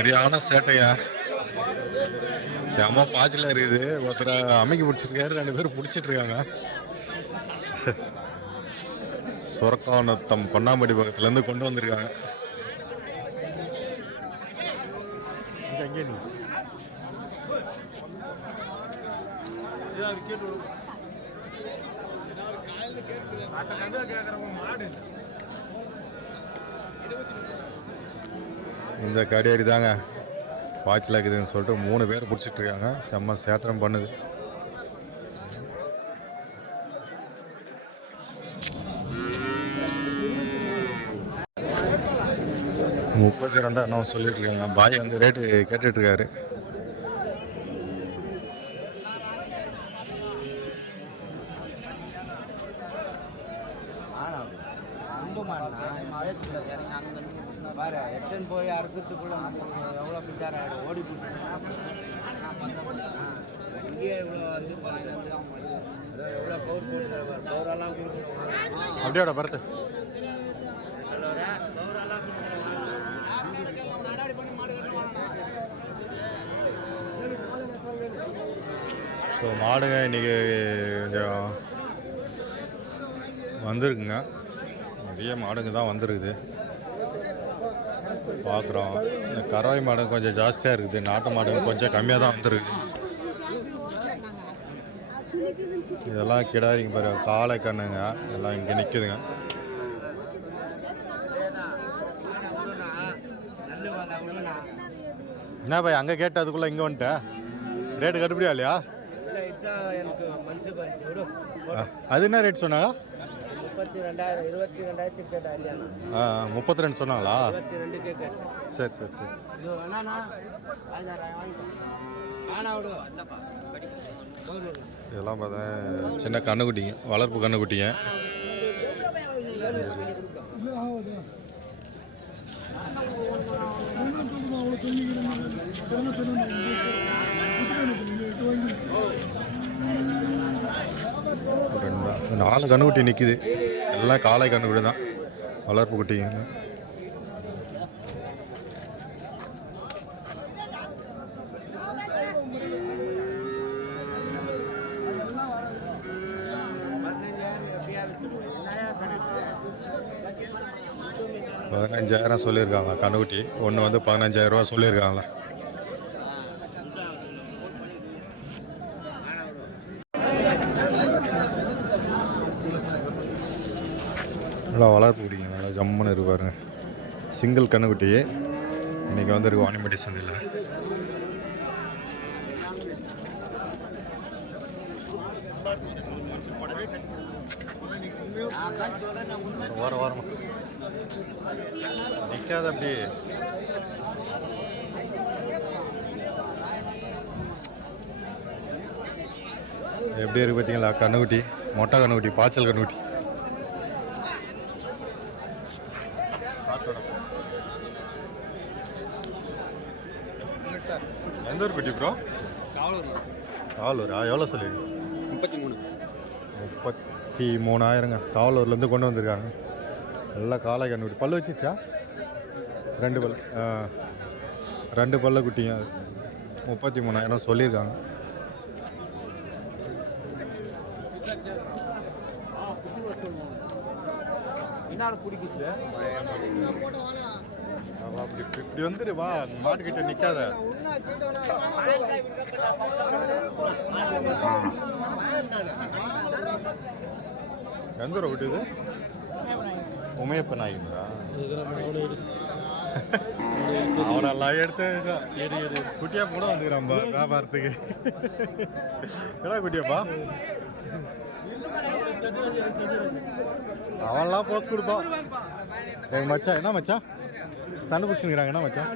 சரியான சேட்டையா, செம பாய்ச்சல இருக்குது. ஒருத்தரை அமைக்க பிடிச்சிருக்காரு, 2 பேரும் பிடிச்சிட்டு இருக்காங்க. சுரக்கானத்தம் பொன்னாம்படி பக்கத்துல இருந்து கொண்டு வந்திருக்காங்க. இந்த கடியாரி தாங்க பாய்ச்சல் இருக்குதுன்னு சொல்லிட்டு 3 பேர் பிடிச்சிட்டு இருக்காங்க. செம்ம சேட்டம் பண்ணுது. 32 என்ன சொல்லிட்டு இருக்காங்க. பாய் வந்து ரேட்டு கேட்டுட்டு இருக்காரு. போய் அறுக்கிறதுக்குள்ள எவ்வளோ பிச்சார ஓடி இங்கேயே இவ்வளோ வந்து எவ்வளோ பவுர் போட்டு பவுரெல்லாம் கொடுக்கணும். அப்படியோட பரத்து ஸோ மாடுங்க இன்றைக்கி கொஞ்சம் வந்திருக்குங்க. நிறைய மாடுங்க தான் வந்துருக்குது பார்க்குறோம். இந்த கறவை மாடு கொஞ்சம் ஜாஸ்தியாக இருக்குது. நாட்டு மாடு கொஞ்சம் கம்மியாக தான் வந்துருக்குது. இதெல்லாம் கிடாரிங்க பாரு, காளை கண்ணுங்க எல்லாம் இங்கே நிற்குதுங்க. என்ன பாய் அங்கே கேட்டு அதுக்குள்ளே இங்கே வந்துட்டேன். ரேட்டு கட்டுப்படியா இல்லையா? அது என்ன ரேட் சொன்னாங்க? 32 சொன்னாங்களா? சரி சரி சரி. இதெல்லாம் பார்த்தா சின்ன கண்ணுக்குட்டிங்க, வளர்ப்பு கண்ணுக்குட்டிங்க. நாலு கண்ணுக்குட்டி நிற்கிது. எல்லாம் காளை கண்ணுக்குட்டி தான், வளர்ப்பு குட்டிங்க. $15,000 சொல்லியிருக்காங்க கண்ணுக்குட்டி. ஒன்று வந்து 15,000 ரூபா சொல்லியிருக்காங்களா. நல்லா வளர்ப்பு குட்டிங்க, நல்லா ஜம்முன்னு இருக்கு பாருங்க. சிங்கிள் கண்ணுக்குட்டி இன்றைக்கி வந்துருக்கு வாணிமேடி சந்தையில். வாரம் நிற்காத அப்படி. எப்படி இருக்கு பார்த்தீங்களா கண்ணுக்குட்டி? மொட்டை கண்ணுக்குட்டி, பாய்ச்சல் கண்ணுக்குட்டி. எந்த ஒரு குட்டி ப்ரோ? காவலூரா? எவ்வளோ சொல்லிடுங்க? 33,000ங்க. காவலூர்லேருந்து கொண்டு வந்திருக்காங்க. நல்லா காளை கண்ணுக்குட்டி. பல்லு வச்சிச்சா? 2 பல். 2 பல்ல குட்டிங்க. 33,000 சொல்லியிருக்காங்க. இப்படி வந்துடு வா, மாட்டுக்கிட்ட நிற்காத. எந்த ஒரு குட்டி இது? உமையப்ப நாய்ங்களா? அவனெல்லாம் எடுத்து குட்டியா கூட வந்துக்கிறான்பா வியாபாரத்துக்கு. என்ன குட்டியாப்பா? அவன்லாம் போஸ்ட் கொடுப்பான். எங்க மச்சான் என்ன மச்சான் சண்டை பிடிச்சுக்கிறாங்க. என்ன மச்சான்?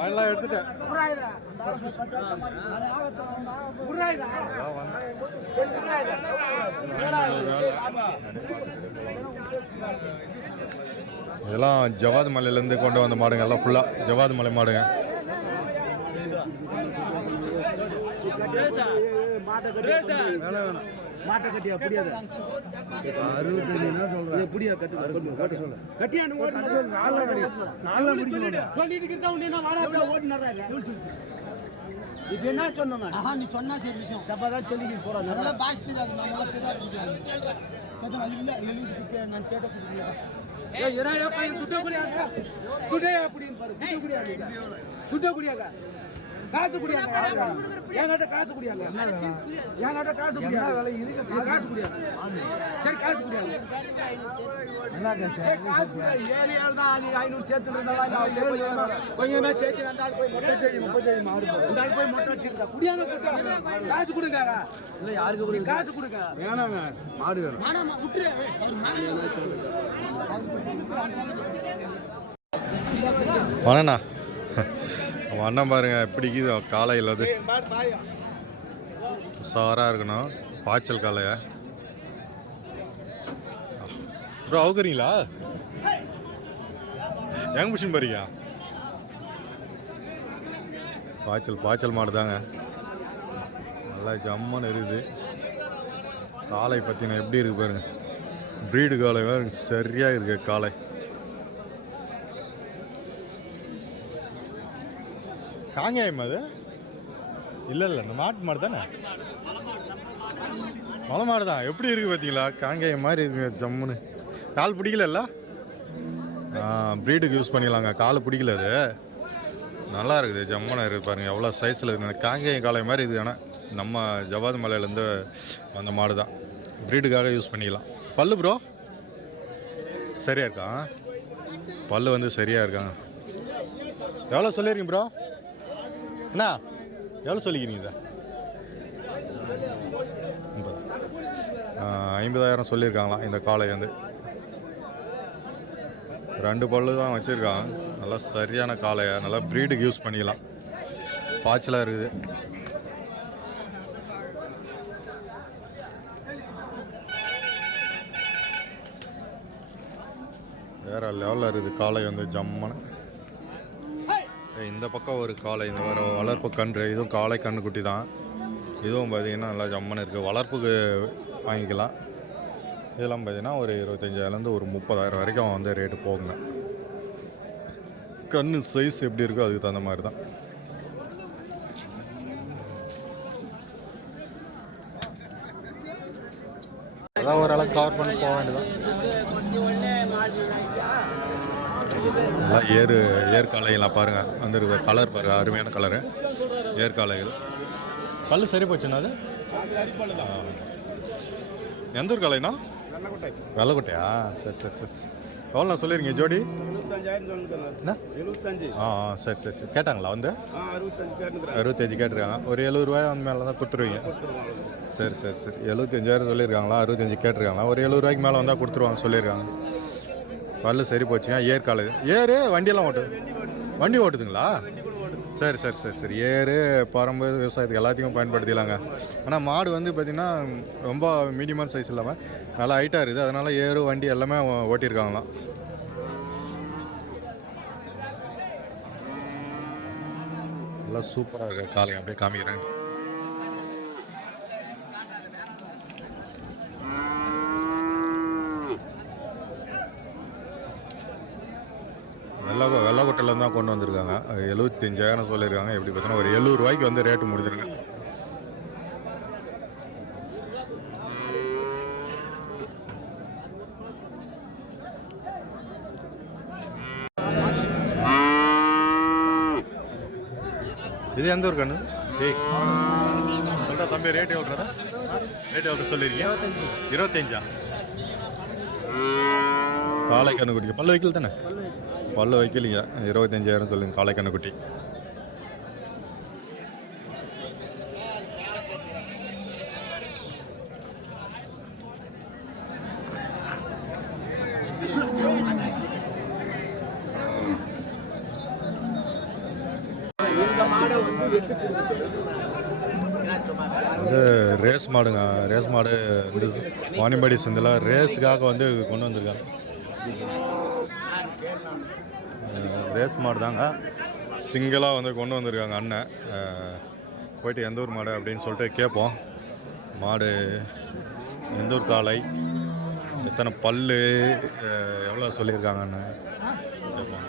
அதெல்லாம் எடுத்துட்டேன். இதெல்லாம் ஜவாது மலையிலேருந்து கொண்டு வந்த மாடுங்க. எல்லாம் ஃபுல்லாக ஜவாது மலை மாடுங்க. மாட்டை கட்டியா புரியாது 65 சொல்றேன் புரியா கட்டு சொல்லு கட்டியான்னு ஓட்டு சொல்லிட்டு இருக்கா உண்டா வாடா ஓட்டுனாரா இப்போ என்ன சொன்னோம் நீ சொன்னா சரி விஷயம் தப்பாதான் சொல்லிக்கிட்டு போறோம் அதெல்லாம் பாஷ் தெரியாது நம்மளாம் தெரியாது நான் கேட்ட காசு குடியாங்க என்கிட்ட காசு குடியாங்க என்கிட்ட காசு குடியாங்க காசு குடியாங்க சரி காசு குடியாங்க காசு குடியாங்க 7 தான் 500 சேர்த்து கொஞ்சமே சேர்த்து அந்த போய் மொட்டை 30 மாடு அந்த போய் மொட்டை வச்சிருக்கா குடியாங்க காசு கொடுங்க இல்ல யாருக்கு கொடுங்க காசு கொடுங்க வேணாங்க மாடு வேணும் மாமா விட்டுரு வணண்ணா அண்ணன் பாருங்க பிடிக்குது காலையில் அது சாராக இருக்கணும் பாய்ச்சல் காலைய ப்ரோ அவுக்குறீங்களா எங்க மிஷின் பாருங்க பாய்ச்சல் மாடு தாங்க நல்லா ஜம்மன்னு இருக்குது காலை பார்த்தீங்கன்னா எப்படி இருக்கு பாருங்க ப்ரீடு காலை சரியாக இருக்கு காலை காங்கேயம் அது இல்லை இந்த மாட்டு மாடு தானே மலை மாடு தான் எப்படி இருக்குது பார்த்தீங்களா காங்கேயம் மாதிரி இருக்குங்க ஜம்முன்னு கால் பிடிக்கல ப்ரீடுக்கு யூஸ் பண்ணிக்கலாங்க கால் பிடிக்கல அது நல்லா இருக்குது ஜம்முன்னு இருக்குது பாருங்கள் எவ்வளோ சைஸில் இருக்குது காங்கேயம் காலை மாதிரி இருக்குது ஆனால் நம்ம ஜவாது மலையிலேருந்து அந்த மாடு தான் ப்ரீடுக்காக யூஸ் பண்ணிக்கலாம் பல்லு ப்ரோ சரியாக இருக்கா பல்லு வந்து சரியாக இருக்காங்க எவ்வளோ சொல்லியிருக்கீங்க ப்ரோ அண்ணா எவ்வளோ சொல்லிக்கிறீங்க இதை 50,000 சொல்லியிருக்காங்களாம் இந்த காளை வந்து 2 பல்லு தான் வச்சுருக்காங்க நல்லா சரியான காளையை நல்லா ப்ரீடுக்கு யூஸ் பண்ணிக்கலாம் பாய்ச்சலாக இருக்குது வேறு லெவலில் இருக்குது காளை வந்து ஜம்மனு இந்த பக்கம் ஒரு காளை இந்த மாதிரி வளர்ப்பு கன்று இதுவும் காளை கன்றுக்குட்டி தான் இதுவும் பார்த்திங்கன்னா நல்லா ஜம்மன்னு இருக்குது வளர்ப்புக்கு வாங்கிக்கலாம் இதெல்லாம் பார்த்திங்கன்னா ஒரு 25,000 ஒரு 30,000 வரைக்கும் வந்து ரேட்டு போகுங்க கன்று சைஸ் எப்படி இருக்கோ அதுக்கு தகுந்த மாதிரி தான் அதான் ஓரளவுக்கு கவர் பண்ணி போக வேண்டியதான் நல்லா ஏற்காலைகளாக பாருங்கள் வந்துருக்கு கலர் பாருங்கள் அருமையான கலரு ஏற்காலைகள் பல்லு சரி போச்சுண்ணா அது எந்த ஊர் காலைண்ணா வெள்ளக்கோட்டையா சரி எவ்வளோண்ணா சொல்லிருங்க ஜோடி சரி கேட்டாங்களா வந்து 65 கேட்டிருக்காங்க ஒரு 70 ரூபாய் அந்த மேலே தான் கொடுத்துருவீங்க சரி 75,000 சொல்லியிருக்காங்களா 65 கேட்டிருக்காங்களா ஒரு 70 ரூபாய்க்கு மேலே வந்தால் கொடுத்துருவாங்க சொல்லியிருக்காங்க பல்லு சரி போச்சுங்க ஏற்காலை வண்டியெல்லாம் வண்டி ஓட்டுதுங்களா சரி ஏறு பரம்பு விவசாயத்துக்கு எல்லாத்தையும் பயன்படுத்திக்கலாங்க ஆனால் மாடு வந்து பார்த்திங்கன்னா ரொம்ப மீடியமான சைஸ் இல்லாமல் நல்லா ஹைட்டாக இருக்குது அதனால் ஏறு வண்டி எல்லாமே ஓட்டியிருக்காங்களாம் நல்லா சூப்பராக இருக்குது காலையும் அப்படியே காமிக்கிறேன் வெள்ளக்கோட்டையில் தான் கொண்டு வந்திருக்காங்க 75,000 சொல்லியிருக்காங்க எப்படி பார்த்தீங்கன்னா ஒரு 70 ரூபாய்க்கு வந்து ரேட்டு முடிஞ்சிருங்க இது எந்த ஒரு கண்ணு சொல்கிறா தம்பி ரேட் எவ்வளோ சொல்லியிருக்கீங்க 25 காளை கண்ணுக்குட்டி பல்லு வைக்கல தானே பல்லு வைக்கலைங்க 25,000 சொல்லுங்க காளை கண்ணுக்குட்டி வந்து ரேஸ் மாடுங்க ரேஸ் மாடு இந்த வாணியம்பாடி சந்தையில் ரேஸுக்காக வந்து கொண்டு வந்திருக்காங்க ரேஸ் மாடு தாங்க சிங்கிளாக வந்து கொண்டு வந்திருக்காங்க அண்ணன் போயிட்டு எந்த ஊர் மாடு அப்படின்னு சொல்லிட்டு கேட்போம் மாடு எந்தூர் காளை எத்தனை பல்லு எவ்வளோ சொல்லியிருக்காங்கன்னு கேட்போம்.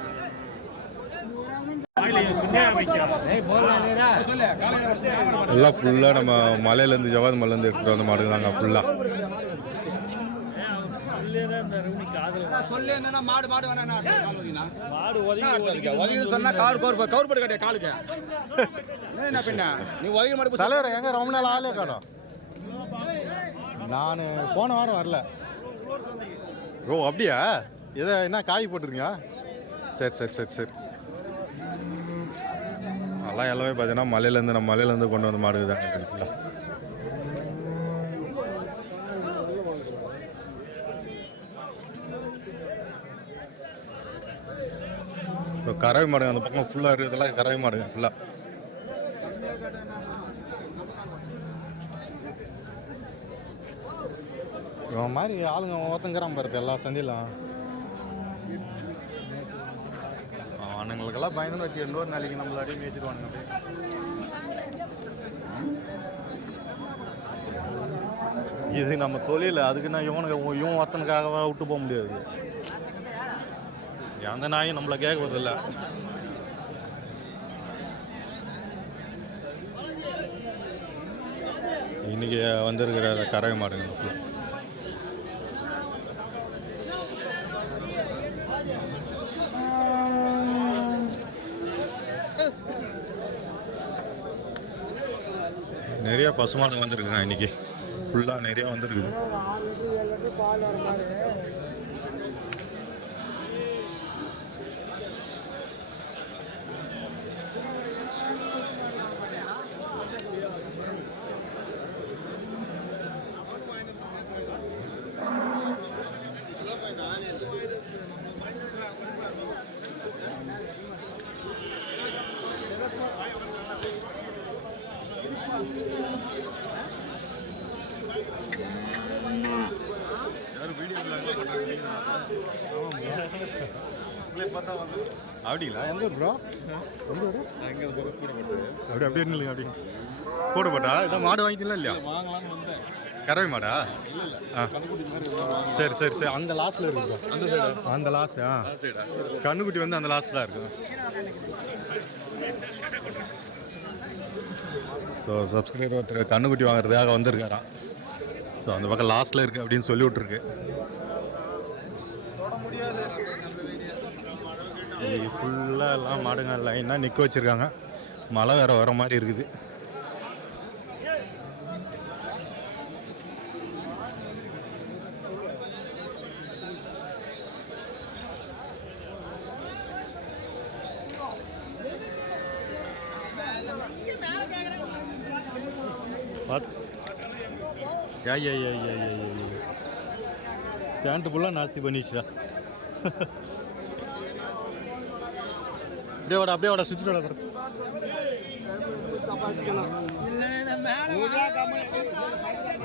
எல்லாம் ஃபுல்லாக நம்ம மலையிலேருந்து ஜவாது மலையிலேருந்து எடுத்துகிட்டு வந்த மாடு தாங்க ஃபுல்லாக. சொல்லு என்னன்னா மாடு மாடு வேணா சொன்னா கால் கவுர் போட்டு கட்டிய காலுக்கு என்ன பின்ன நீ உதவி மாடு தலைவர் எங்க ரொம்ப நாள் ஆளே காணோம். நான் போன வாரம் வரல. ஓ அப்படியா? இதை என்ன காய் போட்டிருக்கீங்க? சரி சரி சரி சரி. அதெல்லாம் எல்லாமே பார்த்தீங்கன்னா மலையிலேருந்து நம்ம மலையிலேருந்து கொண்டு வந்து மாடு தாங்க ஃபுல்லாக. இப்போ கறவை மாடுங்க அந்த பக்கம் ஃபுல்லாக இருக்கிறதெல்லாம் கறவை மாடுங்க ஃபுல்லாக. இவன் மாதிரி ஆளுங்க ஒருத்தங்கிறான் பாருது எல்லா சந்தையிலும். அவனுங்களுக்கெல்லாம் பயந்துன்னு வச்சு இன்னொரு நாளைக்கு நம்மள அடியும் மேய்ச்சிடுவானுங்க. இது நம்ம தொழில். அதுக்கு நான் இவன் ஒருத்தனுக்காக விட்டு போக முடியாது. எந்த நாயும் நம்மளை கேட்கறதில்ல. இன்னைக்கு வந்திருக்கிற கறவை மாடுங்க நிறைய பசுமாடு வந்துருக்குங்க. இன்னைக்கு ஃபுல்லாக நிறைய வந்துருக்குது. அப்படிங்களா? எந்த ஊர் ப்ரோ? எந்த ஊர்? அப்படி அப்படியே இல்லைங்க. அப்படி கூடப்பட்டா இதான் மாடு வாங்கிக்கலாம் இல்லையா? கறவை மாடா? ஆ சரி சரி சரி. அந்த லாஸ்ட்டில் இருக்கு. அந்த லாஸ்ட். ஆ கண்ணுக்குட்டி வந்து அந்த லாஸ்ட் தான் இருக்குது. ஸோ சப்ஸ்கிரைபர் ஒருத்தர் கண்ணுக்குட்டி வாங்குறதுக்காக வந்திருக்காராம். ஸோ அந்த பக்கம் லாஸ்ட்டில் இருக்குது அப்படின்னு சொல்லி விட்ருக்கு. ஃபுல்லாக எல்லாம் மாடுங்க லைனாக நிற்க வச்சுருக்காங்க. மழை வேறு வர மாதிரி இருக்குது. பேண்ட்டு ஃபுல்லாக நாஸ்தி பண்ணிடுச்சா? அப்படியே வாடா சுற்றிட்டு வாடா.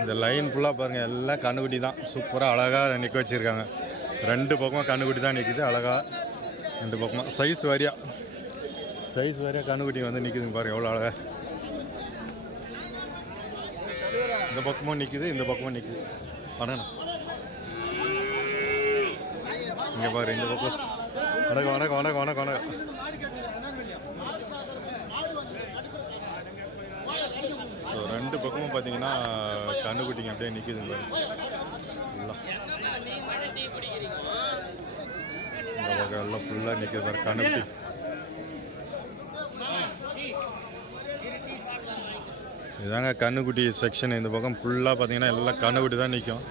இந்த லைன் ஃபுல்லாக பாருங்கள் எல்லாம் கண்ணுக்குட்டி தான். சூப்பராக அழகாக நிற்க வச்சுருக்காங்க. ரெண்டு பக்கமாக கண்ணுக்குட்டி தான் நிற்குது அழகாக. ரெண்டு பக்கமாக சைஸ் வாரியாக கண்ணுக்குட்டி வந்து நிற்குதுங்க பாருங்கள் எவ்வளோ அழகாக. இந்த பக்கமும் நிற்குது இந்த பக்கமும் நிற்குது. வணக்கம் இங்கே பாரு இந்த பக்கம். வணக்கம் வணக்கம் வணக்கம் வணக்கம் வணக்கம். ஸோ ரெண்டு பக்கமும் பார்த்தீங்கன்னா கண்ணுக்குட்டிங்க அப்படியே நிற்குதுங்க. இந்த பக்கம் எல்லாம் ஃபுல்லாக நிற்குது பாரு கண்ணுக்குட்டி. இதாங்க கண்ணுக்குட்டி செக்ஷன். இந்த பக்கம் ஃபுல்லாக பார்த்தீங்கன்னா எல்லாம் கண்ணுக்குட்டி தான் நிற்கும்.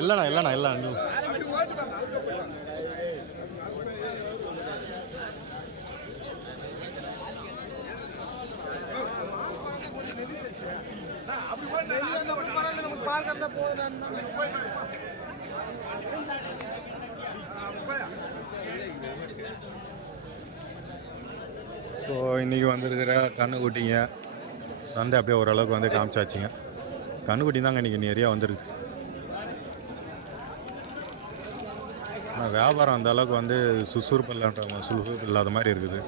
இல்லைண்ணா ஸோ இன்றைக்கி வந்துருக்கிற கண்ணுக்குட்டிங்க சந்தை அப்படியே ஓரளவுக்கு வந்து காமிச்சாச்சுங்க. கண்ணுக்குட்டி தாங்க இன்றைக்கி நிறையா வந்துருக்குது. ஆனால் வியாபாரம் அந்த அளவுக்கு வந்து சுறுசுறுப்பு இல்லாத மாதிரி இருக்குது.